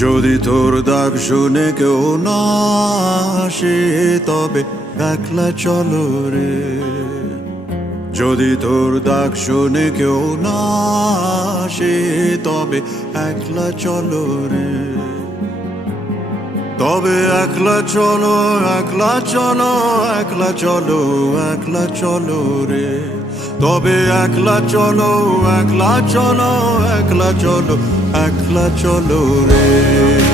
যদি তোর ডাক শুনে কেউ না আসে তবে একলা চলো রে। যদি তোর ডাক শুনে কেউ না আসে তবে একলা চলো রে। তবে একলা চলো, একলা চলো, একলা চলো, একলা চলো রে। তবে একলা চলো, একলা চলো, একলা চলো, একলা চলো রে।